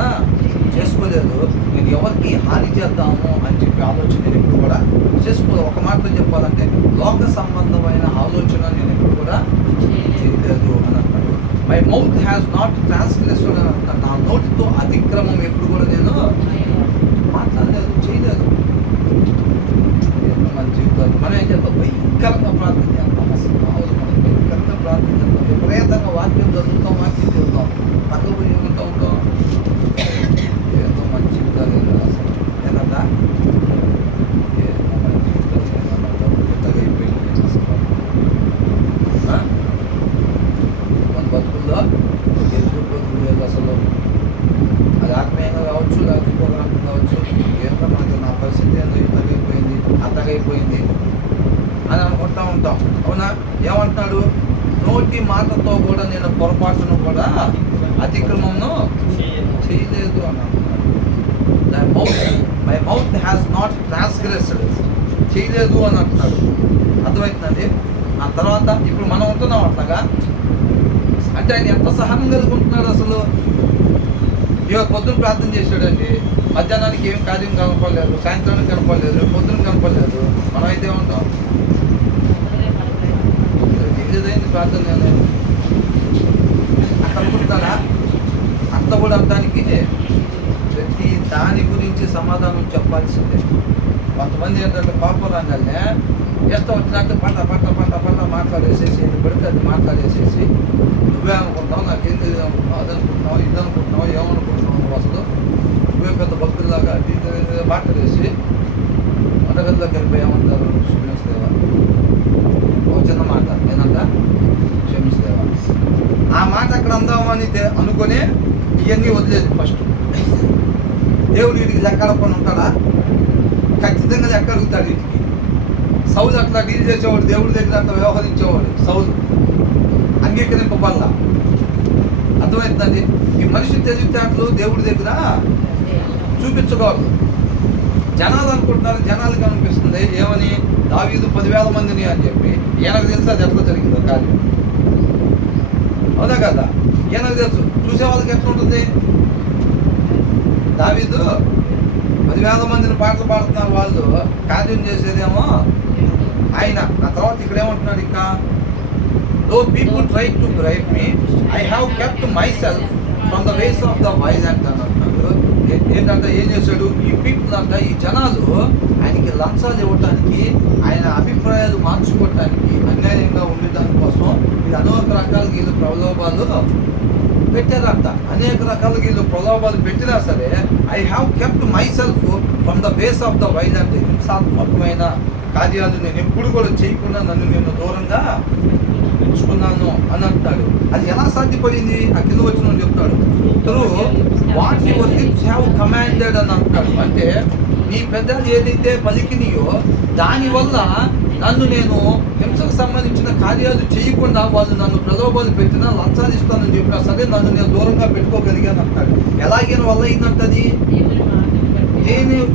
చేసుకోలేదు, నేను ఎవరికి హాని చేద్దాము అని చెప్పి ఆలోచన నేను ఇప్పుడు కూడా చేసుకోలేదు. ఒక మాటలో చెప్పాలంటే లోక సంబంధమైన ఆలోచన నేను ఎప్పుడు కూడా చేయలేదు అని అంటాడు. మై మౌత్ హ్యాస్ నాట్ ట్రాన్స్గ్రెస్డ్ అని అంటాడు. నా నోటితో అతిక్రమం ఎప్పుడు కూడా నేను మాట్లాడలేదు, చేయలేదు. మన జీవితాలు మనం ఏం చేస్తాం? భయంకరంగా ప్రార్థన చేస్తాం, అసలు మనం భయంకరంగా ప్రార్థన చేస్తాం, విపరీతంగా వాక్యం చదువుతాం, వాక్యం చదువుతాం, పక్కన పోయి ఉంటాం ఏదో మన జీవితాలు అసలు ఏదన్నా మన జీవితాలు పెద్దగా అయిపోయింది అసలు. మన బతుకుల్లో ఎదురు బతుకు లేదు అసలు. అది ఆత్మీయంగా కావచ్చు, లేకపోతే ఇంకొక రకం కావచ్చు. ఏంటో మనకి నా పరిస్థితి ఏందో ఇట్లాగైపోయింది, అత్తగైపోయింది అని అనుకుంటా ఉంటాం, అవునా? ఏమంటున్నాడు? నోటి మాటతో కూడా నేను పొరపాటును కూడా అతిక్రమమును చేయలేదు అని అంటున్నాడు. మై మౌత్ హ్యాస్ నాట్ ట్రాన్స్గ్రెస్డ్, చేయలేదు అని అంటున్నాడు. అర్థమవుతుందండి? ఆ తర్వాత ఇప్పుడు మనం ఉంటున్నాం అట్లాగా. అంటే ఆయన ఎంత సహనం కలుగుంటున్నాడు అసలు. ఇవాళ పొద్దున్న ప్రార్థన చేశాడండి, మధ్యాహ్నానికి ఏం కార్యం కనపడలేదు, సాయంత్రానికి కనపడలేదు, పొద్దున కనపడలేదు. మనం అయితే ఉంటాం ఏదైంది ప్రార్థన నేను అట్లా అనుకుంటారా? అంత కూడా అర్థానికి ప్రతి దాని గురించి సమాధానం చెప్పాల్సిందే. కొంతమంది ఏంటంటే పాపరాగానే ఇష్టం వచ్చినట్టు పంట పంట పంట పంట మాట్లాడేసేసి పడితే అది మాట్లాడేసేసి నువ్వే అనుకుంటావు, నాకేం తెలియదు అనుకుంటున్నావు, అది అనుకుంటున్నావు, ఇది అనుకుంటున్నావు, ఏమనుకుంటున్నావు నువ్వు అసలు, నువ్వే పెద్ద భక్తుల్లాగా మాట్లాడేసి వంటగదిలోకి వెళ్ళిపోయి ఏమంటారు? క్షమించలేవా? ఒక చిన్న మాట నేనంట, క్షమించలేవా? ఆ మాట అక్కడ అందామని అనుకుని ఇవన్నీ వదిలేదు. ఫస్ట్ దేవుడు వీటికి లెక్క అడపని ఉంటాడా? ఖచ్చితంగా లెక్క అడుగుతాడు వీటికి. సౌలు అట్లా డీల్ చేసేవాడు, దేవుడి దగ్గర అట్లా వ్యవహరించేవాడు. సౌలు అంగీకరింపబల్లా. అర్థమవుతుందండి? ఈ మనిషి తెలివితేటలు దేవుడి దగ్గర చూపించకూడదు. జనాలు అనుకుంటున్నారు, జనాలకి అనిపిస్తుంది ఏమని, దావీదు 10,000 మందిని అని చెప్పి. ఈయనకు తెలుసు అది ఎట్లా జరిగిందో కార్యం, అవునా కదా? ఈయనకు తెలుసు. చూసే వాళ్ళకి ఎట్లా ఉంటుంది? దావీదు 10,000 మందిని పాటలు పాడుతున్నారు, వాళ్ళు కార్యం చేసేదేమో ఆయన. ఆ తర్వాత ఇక్కడ ఏమంటున్నాడు? ఇంకా though people try to bright me, I have kept my self from the ways of the violent అని అంటున్నాడు. ఏంటంటే ఏం చేశాడు, ఈ పీపుల్ అంట, ఈ జనాలు ఆయనకి లంచాలు ఇవ్వటానికి, ఆయన అభిప్రాయాలు మార్చుకోవటానికి, అన్యాయంగా ఉండటానికి కోసం ఇది అనేక రకాలుగా వీళ్ళు ప్రలోభాలు పెట్టారంట. అనేక రకాలుగా వీళ్ళు ప్రలోభాలు పెట్టినా సరే, I have kept my self from the ways of the violent, హింసాత్మకమైన కార్యాలు నేను ఎప్పుడు కూడా చేయకుండా నన్ను నేను దూరంగా ఉంచుకున్నాను అని అంటాడు. అది ఎలా సాధ్యపడింది? ఆ కింద వచ్చిన చెప్తాడు, through what your lips have commanded అని అంటాడు. అంటే నీ పెద్దలు ఏదైతే పలికినాయో దానివల్ల నన్ను నేను హింసకు సంబంధించిన కార్యాలు చేయకుండా వాళ్ళు నన్ను ప్రలోభాలు పెట్టినా, లంచాలు ఇస్తానని చెప్పినా సరే నన్ను నేను దూరంగా పెట్టుకోగలిగాను అంటాడు. ఎలాగైన వల్ల అయిందంటది?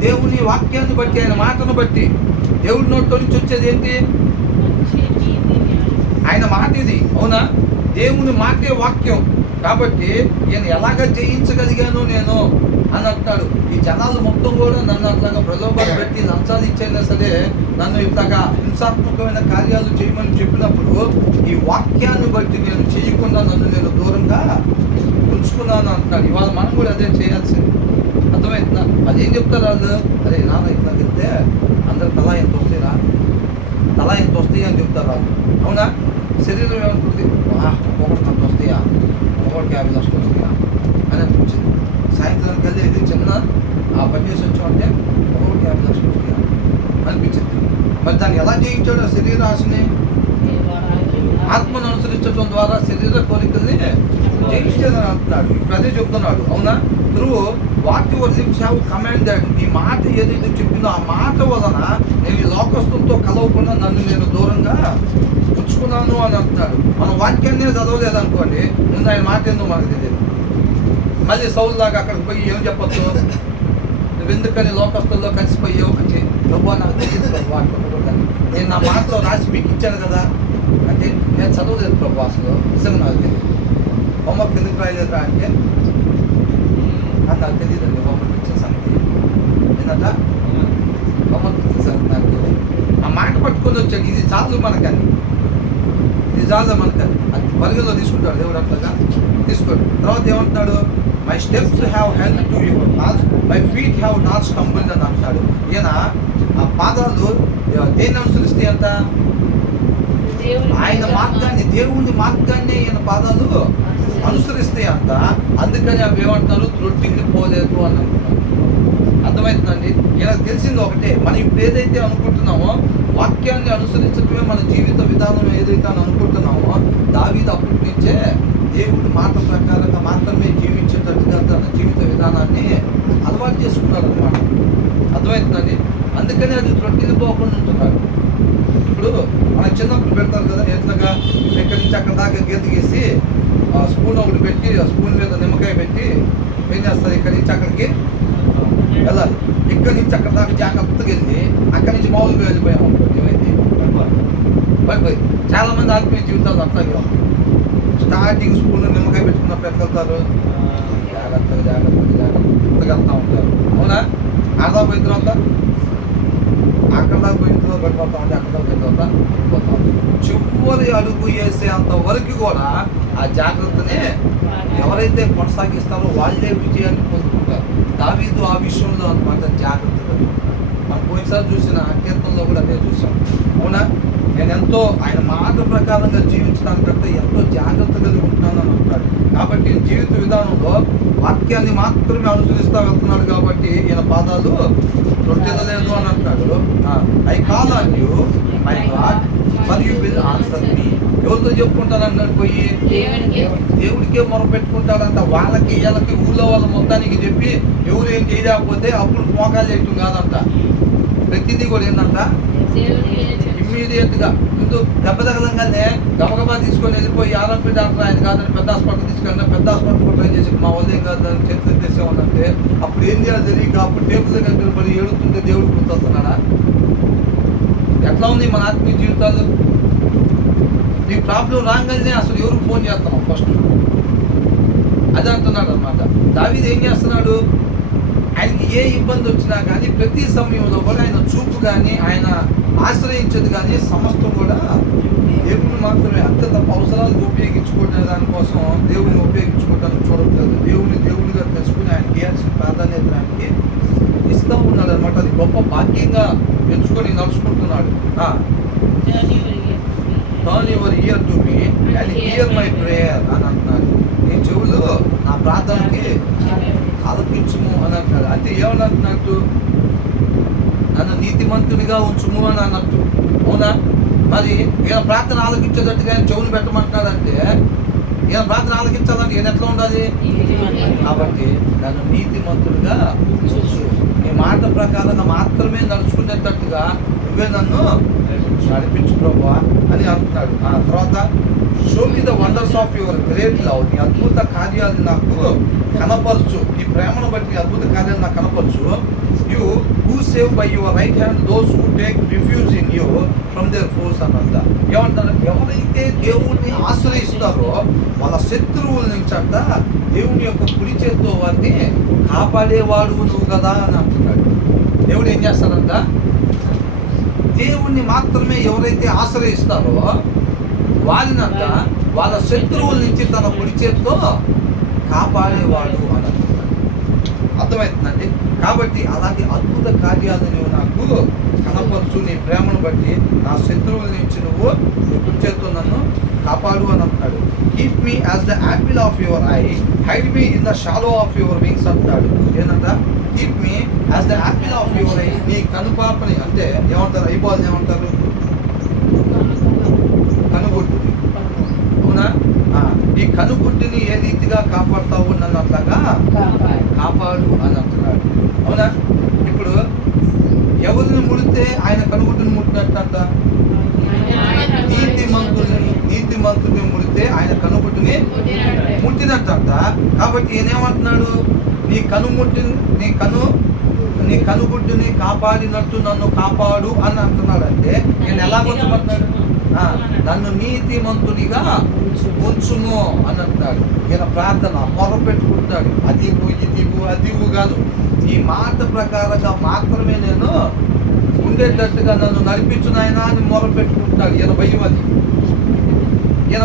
దేవుని వాక్యాన్ని బట్టి, ఆయన మాటను బట్టి. దేవుడి నోట్లో నుంచి వచ్చేది ఏంటి? ఆయన మాట ఇది, అవునా? దేవుని మాటే వాక్యం. కాబట్టి నేను ఎలాగ జయించగలిగాను నేను అని అంటాడు. ఈ జనాలు మొత్తం కూడా నన్ను అట్లాగా ప్రలోభాలు పెట్టి లంచాలు ఇచ్చైనా సరే నన్ను ఇట్లాగా హింసాత్మకమైన కార్యాలు చేయమని చెప్పినప్పుడు ఈ వాక్యాన్ని బట్టి నేను చేయకుండా నన్ను నేను దూరంగా ఉంచుకున్నాను అంటున్నాడు. ఇవాళ మనం కూడా అదే చేయాల్సింది. అర్థమవుతుందా? అదేం చెప్తారు వాళ్ళు? అదే నాన్న ఇట్లా చెప్తే అందరు తలా ఎంత వస్తాయిరా, తలా ఎంత వస్తాయి అని చెప్తారు వాళ్ళు, అవునా? శరీరం ఏమనుకుంటుంది, ఒకటి నాకు వస్తాయా, ఒకటికి 50 లక్షలు వస్తాయా అని అనిపించింది. సాయంత్రానికి వెళ్ళి ఇది చిన్న పని చేసి వచ్చామంటే ఒకటికి 50 లక్షలు వస్తాయా అనిపించింది. మరి దాన్ని ఎలా జయించాడు? ఆ శరీర ఆశని ఆత్మను అనుసరించడం ద్వారా శరీర కోరికల్ని జయించేదని అంటున్నాడు. ఇప్పుడు అదే చెప్తున్నాడు, అవునా? Through what your lips have commanded, ఈ మాట ఏదైతే చెప్పిందో ఆ మాట వలన నేను ఈ లోకస్తులతో కలవకుండా నన్ను నేను దూరంగా ఉంచుకున్నాను అని అంటున్నాడు. మనం వాక్యాన్ని చదవలేదు అనుకోండి, ముందు ఆయన మాట ఏందో మనకు తెలియదు. మళ్ళీ సౌలు దాకా అక్కడికి పోయి ఏం చెప్పొచ్చు, నువ్వు ఎందుకని లోకస్తుల్లో కలిసిపోయావు అంటే, ప్రభు నాకు తెలియదు ప్రభు అట్లా, నేను నా మాటలో రాసి మీకు ఇచ్చాను కదా అంటే, నేను చదవలేదు ప్రభు అసలు నిజంగా నాకు తెలియదు. హోంవర్క్ ఎందుకు రాయలేదురా అంటే, అది నాకు తెలియదండి హోంవర్క్ ఇచ్చిన సంగతి. ఏంటంట హోంవర్క్ ఇచ్చిన సంగతి నాకు తెలియదు. ఆ మాట పట్టుకొని వచ్చాడు, ఇది చాలు మనకని, ఇది చాలు మనకని. అది పరిగణలో తీసుకుంటాడు దేవుడు, అట్లాగా తీసుకోడు. తర్వాత ఏమంటున్నాడు, my steps have held to your knots, my feet have not stumbled అని అంటాడు. ఈయన ఆ పాదాలు దేన్ని అనుసరిస్తే అంత? ఆయన మార్గాన్ని, దేవుని మార్గాన్ని ఈయన పాదాలు అనుసరిస్తే అంత. అందుకని అవి ఏమంటున్నారు, త్రొట్టికి పోలేదు అని అంటున్నారు. అర్థమవుతుందండి? ఈయనకు తెలిసింది ఒకటే, మనం ఇప్పుడు ఏదైతే అనుకుంటున్నామో వాక్యాన్ని అనుసరించడమే మన జీవిత విధానం ఏదైతే అని అనుకుంటున్నామో, దావీదు అప్పటి నుంచే దేవుడి మాట ప్రకారంగా మాత్రమే జీవించేటట్టుగా తన జీవిత విధానాన్ని అలవాటు చేసుకున్నాడు అనమాట. అర్థమవుతుందండి? అందుకని అది త్రొట్టికి పోకుండా ఉంటున్నాడు. ఇప్పుడు మనకు చిన్నప్పుడు పెడతారు కదా, ఎట్లాగా ఇక్కడి నుంచి అక్కడ దాకా గీత గీసి స్పూన్ ఒకటి పెట్టి, ఆ స్పూన్ మీద నిమ్మకాయ పెట్టి ఏం చేస్తారు, ఇక్కడి నుంచి అక్కడికి వెళ్ళాలి. ఇక్కడి నుంచి అక్కడ దాకా జాగ్రత్తగా వెళ్ళి అక్కడి నుంచి మామూలుగా వెళ్ళిపోయాం అనుకోండి, ఏమైంది? పడిపోయి. చాలా మంది ఆత్మీయ జీవితాలు అట్లాగే స్టార్టింగ్ స్పూన్ నిమ్మకాయ పెట్టుకున్నప్పుడు ఎట్లా వెళ్తారు, జాగ్రత్తగా జాగ్రత్తగా జాగ్రత్తగా వెళ్తూ ఉంటారు, అవునా? ఆదా పోయిన తర్వాత అక్కడ దాకా పోయిన తర్వాత పడిపోతా ఉంటే అక్కడ దాకా పోయిన తర్వాత పోతా ఉంటాం. చివరి అడుగు వేసే అంత వరకు కూడా ఆ జాగ్రత్తనే ఎవరైతే కొనసాగిస్తారో వాళ్ళే విజయాన్ని పొందుకుంటారు. దావీదు ఆ విషయంలో అనమాట జాగ్రత్తగా. మనం పోయినసారి చూసిన కీర్తనలో కూడా అదే చూసాం, అవునా? నేను ఎంతో ఆయన మాట ప్రకారంగా జీవించడానికంటే ఎంతో జాగ్రత్త కలిగి ఉంటున్నాను అని అంటాడు. కాబట్టి జీవిత విధానంలో వాక్యాన్ని మాత్రమే అనుసరిస్తూ వెళ్తున్నాడు. కాబట్టి ఈయన పాదాలు తొట్టెదలేదు అని అంటాడు. I call on you my God for you will answer me. ఎవరితో చెప్పుకుంటాను అన్నాడు, పోయి దేవుడికే మొర పెట్టుకుంటాడంట. వాళ్ళకి వీళ్ళకి ఊళ్ళో వాళ్ళ మొత్తానికి చెప్పి ఎవరు ఏం చేయలేకపోతే అప్పుడు మోకాలు చేయటం కాదంట. ప్రతిదీ కూడా ఏంటంట, ఇమ్మీడియట్గా ముందు దెబ్బ తగలంగానే గబగబా తీసుకొని వెళ్ళిపోయి ఆర్ఎంపీ డాక్టర్ ఆయన కాదని పెద్ద హాస్పిటల్ తీసుకెళ్ళినా పెద్ద హాస్పిటల్ కూడా ట్రై చేసి మా వాళ్ళు ఏం కాదు దాన్ని చేతులు తెచ్చేవాళ్ళంటే అప్పుడు ఏం చేయాలి తెలియక అప్పుడు టేబుల్ దగ్గర పడి ఏడుతుంటే దేవుడు గుర్తొస్తున్నాడా? ఎట్లా ఉంది మన ఆత్మీయ జీవితాలు? నీ ప్రాబ్లం రాగానే అసలు ఎవరికి ఫోన్ చేస్తున్నావు ఫస్ట్? అదే అంటున్నాడు అనమాట. దావీదు ఏం చేస్తున్నాడు, ఆయనకి ఏ ఇబ్బంది వచ్చినా కానీ ప్రతి సమయంలో కూడా ఆయన చూపు కానీ ఆయన ఆశ్రయించేది కానీ సమస్తం కూడా దేవుని మాత్రమే. అంతే తప్ప అవసరాలకు ఉపయోగించుకునే దానికోసం దేవుడిని ఉపయోగించుకోవడానికి చూడట్లేదు. దేవుడిగా తెలుసుకుని ఆయన చేయాల్సిన ప్రాధాన్యత అంటున్నాడు. Turn your year to me and here my prayer అని అంటున్నాడు. నీ చెవులు నా ప్రార్థనకి ఆలకించుము అని అంటున్నాడు. అంటే ఏమని అంటున్నట్టు? నన్ను నీతిమంతునిగా ఉంచుము అని అన్నట్టు. అవునా? మరి ఈయన ప్రార్థన ఆలకించేటట్టుగా ఆయన చెవులు పెట్టమంటున్నాడంటే ఈయన ప్రార్థన ఆలకించాలంటే ఈయన ఎట్లా ఉండాలి? కాబట్టి నన్ను నీతిమంతుడిగా ఉంచు, నీ మాట ప్రకారంగా మాత్రమే నడుచుకునేటట్టుగా నువ్వే నన్ను నడిపించు ప్రభువా అని అంటున్నాడు. ఆ తర్వాత show me the wonders of your great love, నీ అద్భుత కార్యాలను నాకు కనపరచు, నీ ప్రేమను బట్టి అద్భుత కార్యాలు నాకు కనపరచు. You who save by your right hand those who take refuge in you from their foes అన్నంత. ఏమంటారు? ఎవరైతే దేవుణ్ణి ఆశ్రయిస్తారో వాళ్ళ శత్రువుల నుంచి అంట దేవుని యొక్క కుడి చేత్తో వారిని కాపాడేవాడు నువ్వు కదా అని అంటున్నాడు. దేవుడు ఏం చేస్తాడంట? దేవుణ్ణి మాత్రమే ఎవరైతే ఆశ్రయిస్తారో వారినంట వాళ్ళ శత్రువుల నుంచి తన కుడి చేత్తో కాపాడేవాడు అని అంటున్నాడు. అర్థమవుతుందండి? కాబట్టి అలాంటి అద్భుత కార్యాలను నువ్వు నాకు కనపరచు, నీ ప్రేమను బట్టి నా శత్రువుల నుంచి నువ్వు నీ కుడి చేత్తో నన్ను కాపాడు అని అంటున్నాడు. Keep me as the Apple of your I, hide me in the shallow of your wings అంటున్నాడు. ఏంటంట? Keep me as the Apple of your I, నీ కనుపాపని అంటే ఏమంటారు? ఐబాల్ని ఏమంటారు? కనుగుడ్డుని. అవునా? ఈ కనుగుడ్డుని ఏ రీతిగా కాపాడుతావు నన్ను అట్లాగా కాపాడు అని అంటున్నాడు. అవునా? ఇప్పుడు ఎవరిని ముడితే ఆయన కనుగుడ్డుని ముట్టినట్టంట? నీతిమంతుని ముడితే ఆయన కనుగుడ్డుని ముట్టినట్టంట. కాబట్టి ఈయనేమంటున్నాడు? నీ కనుగుడ్డుని కాపాడినట్టు నన్ను కాపాడు అని అంటున్నాడు. అంటే నేను ఎలా ఉంచమంటున్నాడు? నన్ను నీతిమంతునిగా ఉంచుము అని అంటున్నాడు. ఈయన ప్రార్థన మొర పెట్టుకుంటాడు. అదివు ఇదివు అదివు కాదు, ఈ మాట ప్రకారంగా మాత్రమే నేను ఉండేటట్టుగా నన్ను నడిపించు నాయనా అని మొర పెట్టుకుంటున్నాడు. ఈయన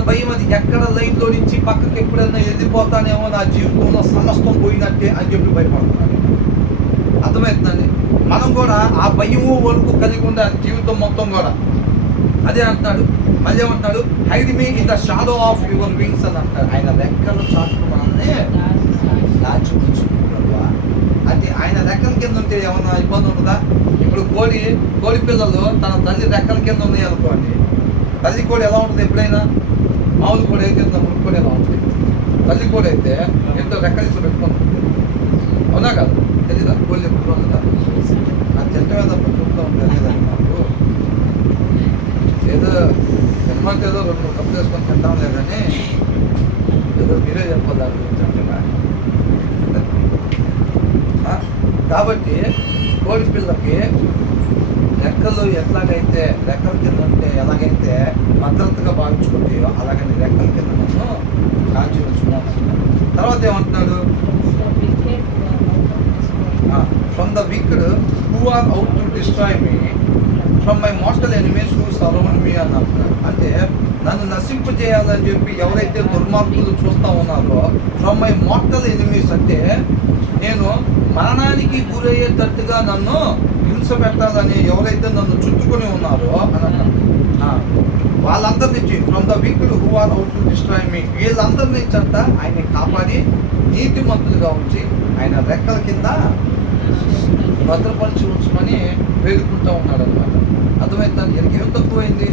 భయం అది ఎక్కడ లైన్లో నుంచి పక్కకి ఎప్పుడైనా వెళ్ళిపోతానేమో, నా జీవితంలో సమస్తం పోయినట్టే అని చెప్పి భయపడుతున్నాడు. అర్థమవుతుందండి? మనం కూడా ఆ భయము వరకు కలిగి ఉండాలి జీవితం మొత్తం కూడా. అదే అంటున్నాడు. మళ్ళీ ఏమంటున్నాడు? Hide me in the shadow of your wings అని అంటాడు. ఆయన రెక్కల చాటును మనల్ని దాచి ఉంచుకుంటాడు. అంటే ఆయన రెక్కల కింద ఉంటే ఏమన్నా ఇబ్బంది ఉంటుందా? ఇప్పుడు కోడి పిల్లలు తన తల్లి రెక్కల కింద ఉన్నాయి అనుకోండి, తల్లి కోడి ఎలా ఉంటుంది? ఎప్పుడైనా మామూలు కోడి అయితే కోడి ఎలా ఉంటుంది? తల్లి కోడి అయితే ఎంతో రెక్కలు ఇస్తూ పెట్టుకుంటుంది. అవునా కాదు? తెలీదా? కోళ్ళు ఎప్పుడు ఉంటుందా? నాకు చెట్టమే తప్ప చూపుతూ ఉంటుంది. తెలియదండి నాకు. ఏదో జన్మంటే ఏదో 2-3 కప్పులు వేసుకొని తింటాం లేదని ఏదో మీరే చెప్పాలి దాని గురించి అంటున్నా. కాబట్టి కోడి పిల్లకి రెక్కలు ఎట్లాగైతే రెక్కల కింద ఉంటే ఎలాగైతే భద్రతగా భావించుకుంటాయో అలాగని రెక్కల కింద నన్ను కాల్చి ఉంచుకున్నాను. తర్వాత ఏమంటున్నాడు? From the wicked who are out to destroy me, from my mortal enemies who surround me అని అంటున్నాడు. అంటే నన్ను నశింపజేయాలని చెప్పి ఎవరైతే దుర్మార్గులు చూస్తూ ఉన్నారో, ఫ్రమ్ మై మోర్టల్ ఎనిమీస్ అంటే నేను మరణానికి గురయ్యేటట్టుగా నన్ను హింస పెట్టాలని ఎవరైతే నన్ను చుట్టుకొని ఉన్నారో అని అన్నాడు. వాళ్ళందరి నుంచి from the wicked who are out to destroy me, వీళ్ళందరి నుంచి అంతా ఆయన్ని కాపాడి నీతిమంతులుగా ఉంచి ఆయన రెక్కల కింద భద్రపరిచి ఉంచమని వేడుకుంటూ ఉన్నాడు అనమాట. అర్థమవుతుంది? ఈయనకి ఏం తక్కువైంది?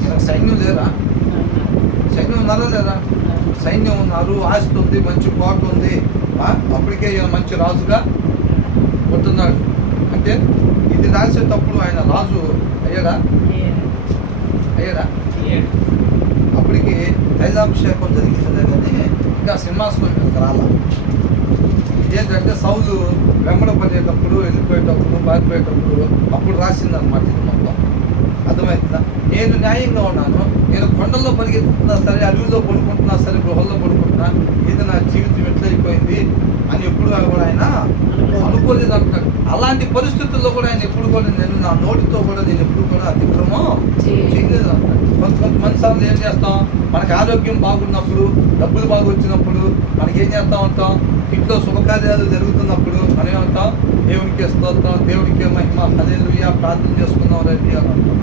ఈయనకు సైన్యం లేరా? సైన్యం ఉన్నారా లేదా? సైన్యం ఉన్నారు, ఆస్తి ఉంది, మంచి కోట ఉంది. అప్పటికే ఈయన మంచి రాజుగా ఉంటున్నాడు. అంటే ఇది రాసేటప్పుడు ఆయన రాజు అయ్యాడా? అప్పటికి తైలాభిషేకం జరిగిందే కానీ ఇంకా సింహాసనం మీదకి రాలా. ఏంటంటే సౌలు వెంబడపడేటప్పుడు, వెళ్ళిపోయేటప్పుడు, పారిపోయేటప్పుడు అప్పుడు రాసిందనమాట ఇది మొత్తం. అర్థమవుతుందా? నేను న్యాయంగా ఉన్నాను, నేను కొండల్లో పరిగెత్తుతున్నా సరే, అడవిలో పడుకుంటున్నా సరే, గృహంలో పడుకుంటున్నా, ఇది నా జీవితం ఎట్లయిపోయింది అని ఎప్పుడు కూడా ఆయన అనుకోలేదు అంటాడు. అలాంటి పరిస్థితుల్లో కూడా ఆయన ఎప్పుడు కూడా నేను నా నోటితో కూడా నేను ఎప్పుడు కూడా అతిక్రమం చేయలేదు అంటాడు. కొంతమంది చాలాసార్లు ఏం చేస్తాం, మనకి ఆరోగ్యం బాగున్నప్పుడు, డబ్బులు బాగా వచ్చినప్పుడు మనకి ఏం చేస్తూ ఉంటాం, ఇంట్లో శుభకార్యాలు జరుగుతున్నప్పుడు మనం ఏమంటాం, దేవునికి స్తోత్రం, దేవునికి మహిమ, హల్లెలూయా, ప్రార్థన చేసుకుందాం రండి అని అంటాం.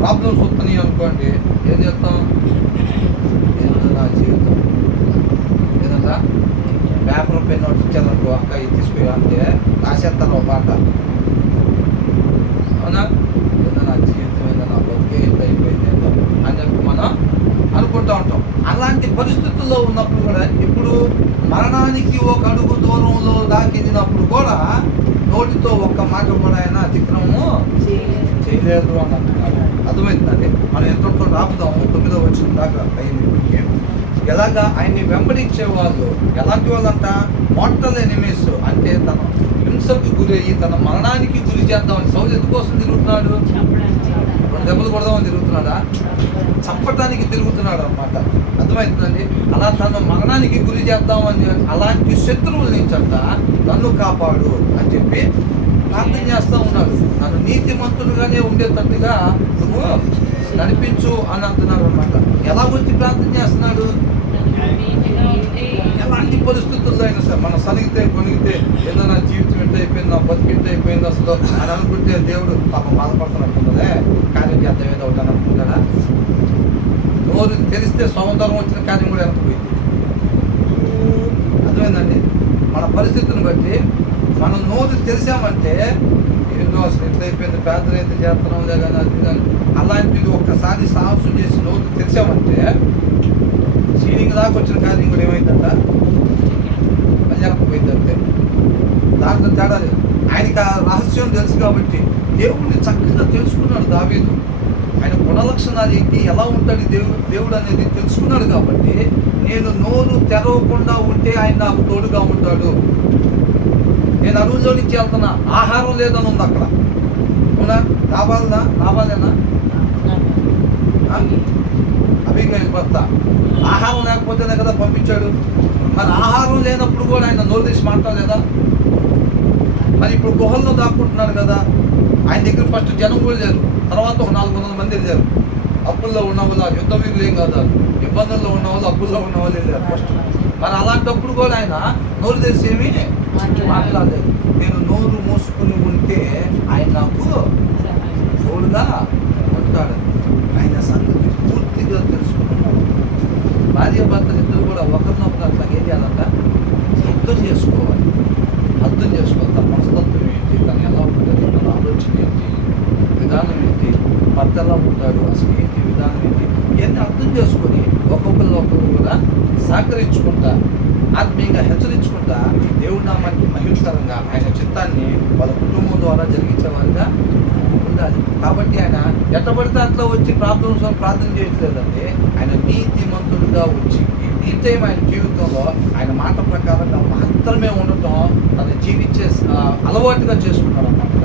ప్రాబ్లమ్స్ వస్తున్నాయి అనుకోండి, ఏం చేస్తాం, ఏందో నా జీవితం, ఏదన్నా పేపర్ పెన్ ఒకటి ఇచ్చారనుకో, అక్క ఇది తీసుకురా అంటే రాసేస్తాను ఒక పాట, అవునా, ఏదో నా జీవితం, ఏదో నా బతికే ఎంత అయిపోయింది ఏందో అని చెప్పి మనం అనుకుంటూ ఉంటాం. అలాంటి పరిస్థితుల్లో ఉన్నప్పుడు కూడా, ఇప్పుడు మరణానికి ఒక అడుగు దూరంలో దాకెళ్ళినప్పుడు కూడా నోటితో ఒక్క మాట కూడా ఆయన అతిక్రమము చేయలేదు అని అంటున్నారు. అర్థమవుతుందండి. మనం ఎంతో రాపుదాము, 9వ వచనం దాకా అయింది. ఎలాగా ఆయన్ని వెంబడించే వాళ్ళు ఎలాంటి వాళ్ళంట, మోర్టల్ ఎనిమీస్, అంటే తన హింసకు గురి అయ్యి తన మరణానికి గురి చేద్దామని. సౌలు ఎందుకోసం తిరుగుతున్నాడు, 2 దెబ్బలు కొడదామని తిరుగుతున్నాడా, చంపటానికి తిరుగుతున్నాడు అన్నమాట. అర్థమవుతుందండి. అలా తన మరణానికి గురి చేద్దామని అలాంటి శత్రువుల నుంచి అంట నన్ను కాపాడు అని చెప్పి ప్రార్థన చేస్తూ ఉన్నాడు. నన్ను నీతిమంతుడుగానే ఉండేటట్టుగా నువ్వు నడిపించు అని అంటున్నాడు అన్నమాట. ఎలా వచ్చి ప్రార్థన చేస్తున్నాడు, ఎలాంటి పరిస్థితుల్లో అయినా సరే, మన సనిగితే కొనిగితే ఏదో నా జీవితం ఎంత అయిపోయింది, నా బతికి ఎంత అయిపోయింది అసలు అని అనుకుంటే దేవుడు పాపం బాధపడుతున్నట్టున్నదే, కార్యం చేద్దాం ఏదో ఒకటి అని అనుకుంటాడా. నోరు తెలిస్తే సముద్రం వచ్చిన కార్యం కూడా వెనకపోయింది. అర్థమైందండి. మన పరిస్థితిని బట్టి మనం నోరు తెలిసామంటే ఏందో అసలు ఎట్లా అయిపోయింది, ప్రార్థన అయితే చేస్తున్నాం లేదా అది కానీ అలాంటిది ఒక్కసారి సాహసం చేసి నోరు తెలిసామంటే సీలింగ్ దాకా వచ్చిన కార్యం కూడా ఏమైందంట, అది వెనకపోయిందంటే. దాంట్లో తేడా లేదు. ఆయనకి ఆ రహస్యం తెలుసు కాబట్టి దేవుడిని చక్కగా తెలుసుకున్నాడు దావీదు. ఆయన గుణలక్షణాలు ఏంటి, ఎలా ఉంటాడు దేవుడు అనేది తెలుసుకున్నాడు కాబట్టి, నేను నోరు తెరవకుండా ఉంటే ఆయన నాకు తోడుగా ఉంటాడు. నేను అడవుల్లో నుంచి వెళ్తున్నా, ఆహారం లేదని ఉంది అక్కడ, అవునా, రావాలేనా అభిగైల్ భర్త, ఆహారం లేకపోతేనే కదా పంపించాడు. మరి ఆహారం లేనప్పుడు కూడా ఆయన నోరు తీసి మాట్లాడలేదా. మరి ఇప్పుడు గుహల్లో దాక్కుంటున్నాడు కదా, ఆయన దగ్గర ఫస్ట్ జనం కూడా లేరు, తర్వాత ఒక 400 మంది వెళ్ళారు. అప్పుల్లో ఉన్న వాళ్ళు, యుద్ధ వీరులు ఏం కాదు, ఇబ్బందుల్లో ఉన్న వాళ్ళు, అప్పుల్లో ఉన్న వాళ్ళు వెళ్ళారు ఫస్ట్. మరి అలాంటప్పుడు కూడా ఆయన నోరు తెరిచి ఏమీ మాట్లాడలేదు. నేను నోరు మూసుకుని ఉంటే ఆయన నాకు తోడుగా ఉంటాడు. ఆయన సంగతి పూర్తిగా తెలుసుకున్నాడు. భార్య భర్తలు ఇద్దరు కూడా ఒకరినొకరు అట్లా ఏం చేయాలంట, అర్థం చేసుకోవాలి. అర్థం చేసుకోవాలి తన మనస్తత్వం ఏంటి, తను ఎలా ఉంటుంది, తన ఆలోచన ఏంటి, విధానం ఏంటి, భర్త ఎలా ఉంటాడు, అసలు ఏంటి విధానం ఏంటి, ఇవన్నీ అర్థం చేసుకొని ఒక్కొక్కరు కూడా సహకరించుకుంటా, ఆత్మీయంగా హెచ్చరించుకుంటా, దేవుడి నామానికి మహిళకరంగా ఆయన చిత్తాన్ని వాళ్ళ కుటుంబం ద్వారా జరిగించేవారుగా ఉండాలి. కాబట్టి ఆయన ఎట్టబడితే అట్లా వచ్చి ప్రార్థన చేయట్లేదంటే, ఆయన నీతిమంతుడుగా వచ్చి నిత్యం ఆయన జీవితంలో ఆయన మాట ప్రకారంగా మాత్రమే ఉండటం తను జీవించే అలవాటుగా చేసుకున్నాడు అన్నమాట.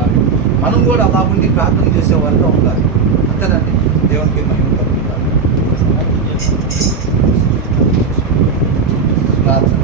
మనం కూడా అలా ఉండి ప్రార్థన చేసేవారుగా ఉండాలి. అంతేనండి. దేవునికి మహిమ కలుగుతారు. ప్రార్థన